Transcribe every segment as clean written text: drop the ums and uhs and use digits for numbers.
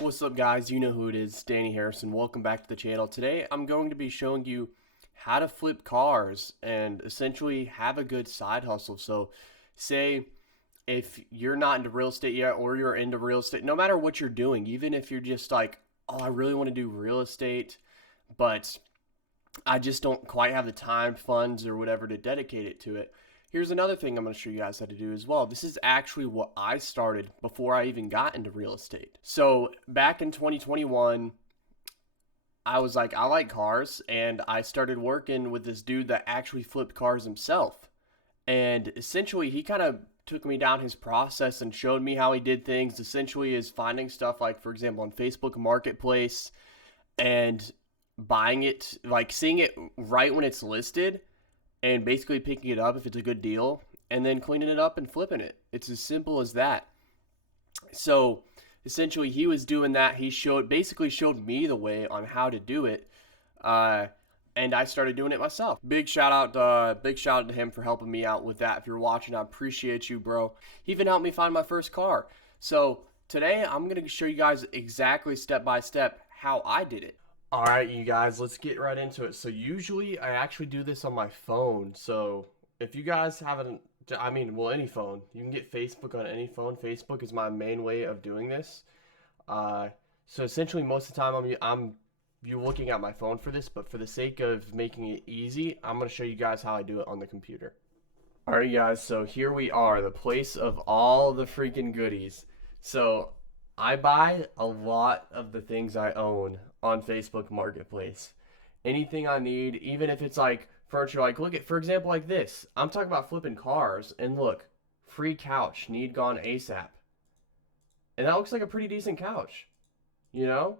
What's up, guys? You know who it is, Danny Harrison. Welcome back to the channel. Today I'm going to be showing you how to flip cars and essentially have a good side hustle. So say if you're not into real estate yet, or you're into real estate, no matter what you're doing, even if you're just like, oh, I really want to do real estate, but I just don't quite have the time, funds, or whatever to dedicate it to it. Here's another thing I'm going to show you guys how to do as well. This is actually what I started before I even got into real estate. So back in 2021, I was like, I like cars, and I started working with this dude that actually flipped cars himself. And essentially, he kind of took me down his process and showed me how he did things. Essentially, is finding stuff like, for example, on Facebook Marketplace and buying it, like seeing it right when it's listed and basically picking it up if it's a good deal and then cleaning it up and flipping it. It's as simple as that. So essentially, he was doing that. He basically showed me the way on how to do it. Uh, and I started doing it myself. Big shout out to him for helping me out with that. If you're watching, I appreciate you, bro. He even helped me find my first car. So today I'm gonna show you guys exactly step by step how I did it. All right, you guys, let's get right into it. So usually I actually do this on my phone. So if you guys haven't, well, any phone, you can get Facebook on any phone. Facebook is my main way of doing this. Uh, so essentially, most of the time I'm you looking at my phone for this, but for the sake of making it easy, I'm gonna show you guys how I do it on the computer. All right, guys. So here we are, the place of all the freaking goodies. So I buy a lot of the things I own on Facebook Marketplace. Anything I need, even if it's like furniture, like look at, for example, like this. I'm talking about flipping cars, and look, free couch, need gone ASAP. And that looks like a pretty decent couch, you know?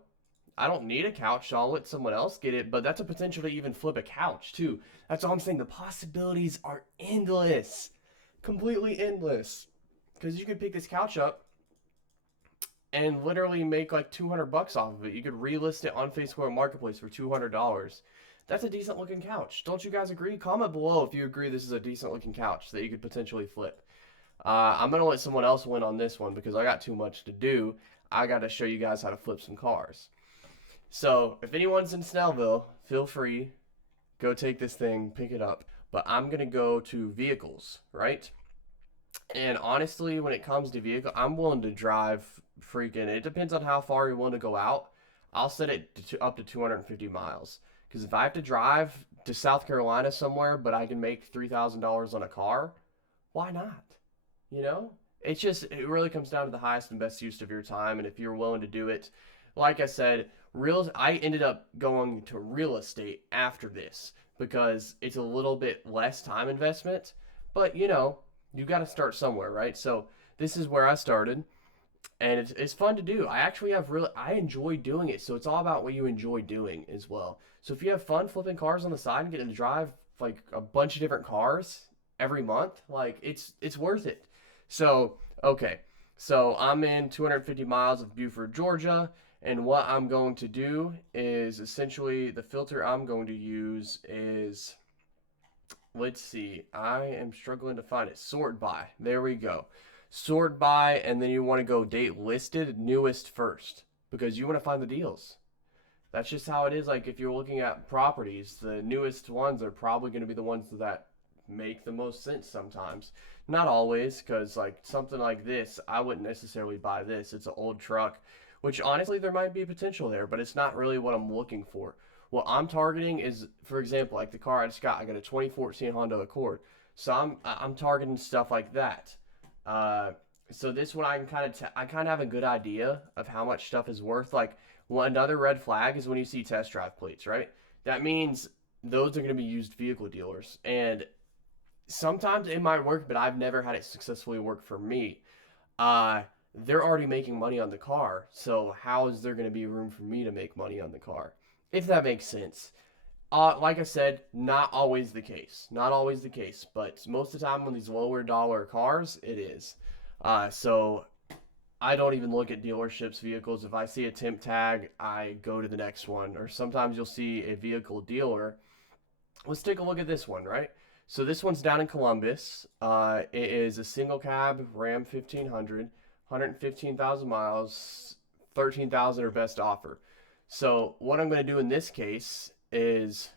I don't need a couch, so I'll let someone else get it, but that's a potential to even flip a couch, too. That's all I'm saying. The possibilities are endless. Completely endless. Because you could pick this couch up and literally make like 200 bucks off of it. You could relist it on Facebook Marketplace for $200. That's a decent looking couch. Don't you guys agree? Comment below if you agree this is a decent looking couch that you could potentially flip. I'm going to let someone else win on this one because I got too much to do. I got to show you guys how to flip some cars. So if anyone's in Snellville, feel free, go take this thing, pick it up. But I'm going to go to vehicles, right? And honestly, when it comes to vehicle, I'm willing to drive freaking, it depends on how far you're willing to go out. I'll set it up to 250 miles. Because if I have to drive to South Carolina somewhere, but I can make $3,000 on a car, why not? You know? It really comes down to the highest and best use of your time. And if you're willing to do it, like I said, I ended up going to real estate after this because it's a little bit less time investment. But, you got to start somewhere, right? So this is where I started, and it's fun to do. I enjoy doing it. So it's all about what you enjoy doing as well. So if you have fun flipping cars on the side and getting to drive like a bunch of different cars every month, like it's worth it. So okay, so I'm in 250 miles of Buford, Georgia. And what I'm going to do is essentially the filter I'm going to use is, let's see, I am struggling to find it. Sort by. There we go. Sort by, and then you want to go date listed, newest first, because you want to find the deals. That's just how it is. Like if you're looking at properties, the newest ones are probably going to be the ones that make the most sense sometimes. Not always, because like something like this, I wouldn't necessarily buy this. It's an old truck, which honestly there might be potential there, but it's not really what I'm looking for. What I'm targeting is, for example, like the car I just got. I got a 2014 Honda Accord, so I'm targeting stuff like that. Uh, so this one I can I kind of have a good idea of how much stuff is worth. Like another red flag is when you see test drive plates, right? That means those are going to be used vehicle dealers, and sometimes it might work, but I've never had it successfully work for me. Uh, they're already making money on the car, so how is there going to be room for me to make money on the car? If that makes sense. Like I said, not always the case. Not always the case, but most of the time on these lower dollar cars, it is. So I don't even look at dealerships' vehicles. If I see a temp tag, I go to the next one. Or sometimes you'll see a vehicle dealer. Let's take a look at this one, right? So this one's down in Columbus. It is a single cab Ram 1500, 115,000 miles, 13,000 or best offer. So what I'm going to do in this case is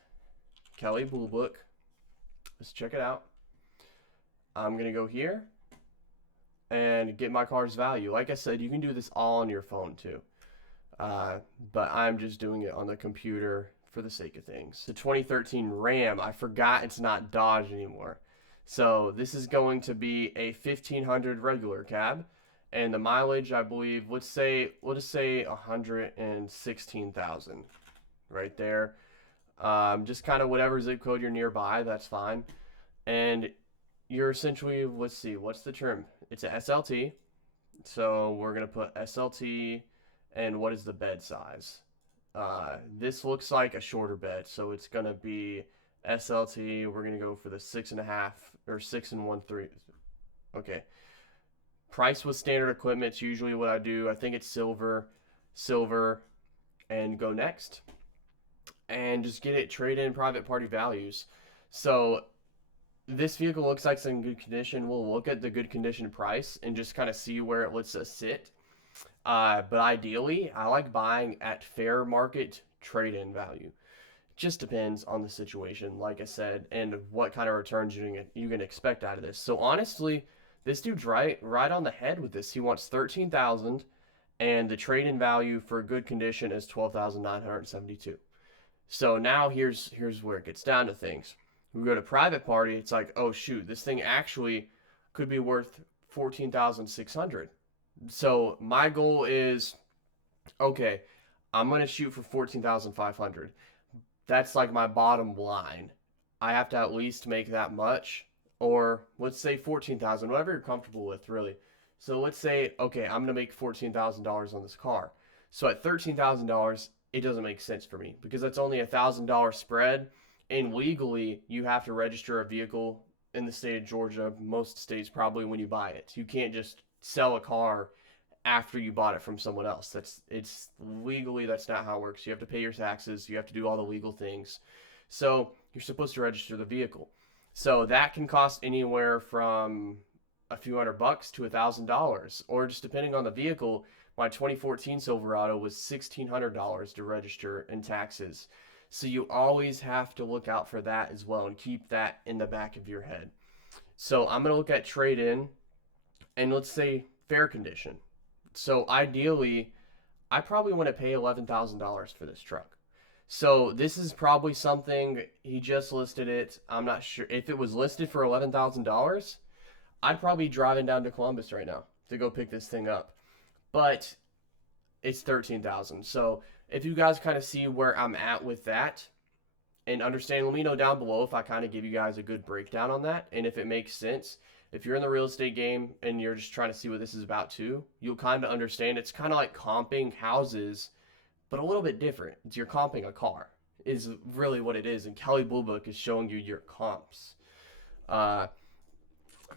Kelley Blue Book. Let's check it out. I'm going to go here and get my car's value. Like I said, you can do this all on your phone too. But I'm just doing it on the computer for the sake of things. The 2013 Ram, I forgot it's not Dodge anymore. So this is going to be a 1500 regular cab. And the mileage, I believe, we'll just say 116,000 right there. Just kind of whatever zip code you're nearby, that's fine. And you're essentially, let's see, what's the trim? It's a SLT. So we're going to put SLT, and what is the bed size? This looks like a shorter bed, so it's going to be SLT. We're going to go for the 6.5 or 6 1/3. Okay. Price with standard equipment is usually what I do. I think it's silver, and go next. And just get it trade in private party values. So this vehicle looks like it's in good condition. We'll look at the good condition price and just kind of see where it lets us sit. But ideally, I like buying at fair market trade-in value. Just depends on the situation, like I said, and what kind of returns you can expect out of this. So honestly, this dude's right on the head with this. He wants 13,000, and the trade-in value for good condition is 12,972. So now here's where it gets down to things. We go to private party. It's like, oh shoot, this thing actually could be worth 14,600. So my goal is, okay, I'm gonna shoot for 14,500. That's like my bottom line. I have to at least make that much, or let's say 14,000, whatever you're comfortable with, really. So let's say, okay, I'm gonna make $14,000 on this car. So at $13,000, it doesn't make sense for me because that's only $1,000 spread, and legally you have to register a vehicle in the state of Georgia, most states probably, when you buy it. You can't just sell a car after you bought it from someone else. It's legally, that's not how it works. You have to pay your taxes, you have to do all the legal things. So you're supposed to register the vehicle. So that can cost anywhere from a few $100 to $1,000, or just depending on the vehicle. My 2014 Silverado was $1,600 to register in taxes. So you always have to look out for that as well and keep that in the back of your head. So I'm going to look at trade-in, and let's say fair condition. So ideally, I probably want to pay $11,000 for this truck. So this is probably something, he just listed it. I'm not sure. If it was listed for $11,000, I'd probably be driving down to Columbus right now to go pick this thing up. But it's $13,000. So if you guys kind of see where I'm at with that and understand, let me know down below if I kind of give you guys a good breakdown on that and if it makes sense. If you're in the real estate game and you're just trying to see what this is about too, you'll kind of understand. It's kind of like comping houses, but a little bit different. You're comping a car is really what it is. And Kelley Blue Book is showing you your comps.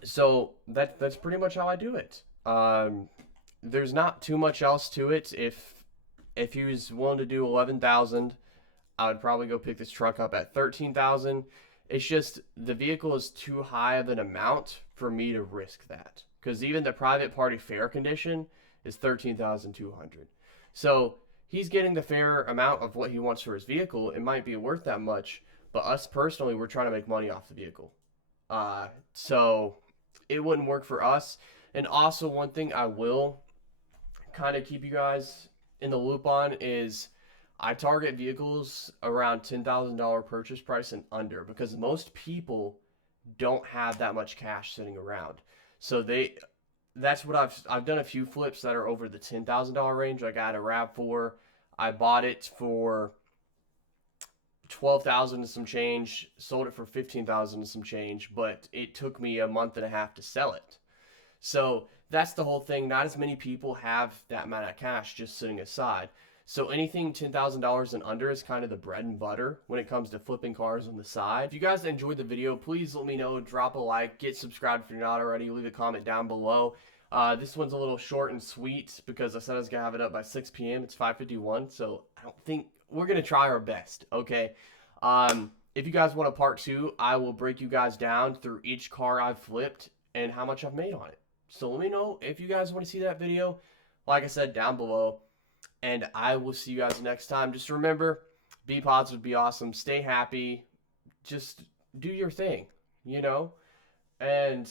So that's pretty much how I do it. There's not too much else to it. If he was willing to do 11,000, I would probably go pick this truck up at 13,000. It's just the vehicle is too high of an amount for me to risk that, because even the private party fair condition is 13,200. So he's getting the fair amount of what he wants for his vehicle. It might be worth that much, but us personally, we're trying to make money off the vehicle. So it wouldn't work for us. And also, one thing I will kind of keep you guys in the loop on is I target vehicles around $10,000 purchase price and under, because most people don't have that much cash sitting around. So that's what I've done a few flips that are over the $10,000 range. Like I had a RAV4, I bought it for $12,000 and some change, sold it for $15,000 and some change, but it took me a month and a half to sell it. So that's the whole thing. Not as many people have that amount of cash just sitting aside. So anything $10,000 and under is kind of the bread and butter when it comes to flipping cars on the side. If you guys enjoyed the video, please let me know. Drop a like, get subscribed if you're not already, leave a comment down below. This one's a little short and sweet because I said I was going to have it up by 6 p.m. It's 5:51, so I don't think we're going to try our best, okay? If you guys want a part 2, I will break you guys down through each car I've flipped and how much I've made on it. So let me know if you guys want to see that video. Like I said, down below. And I will see you guys next time. Just remember, be positive, be awesome, stay happy, just do your thing, you know? And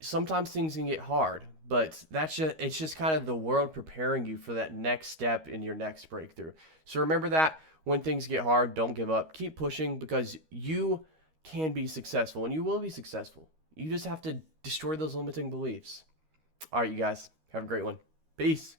sometimes things can get hard, but it's just kind of the world preparing you for that next step in your next breakthrough. So remember that when things get hard, don't give up. Keep pushing because you can be successful and you will be successful. You just have to destroy those limiting beliefs. All right, you guys, have a great one. Peace.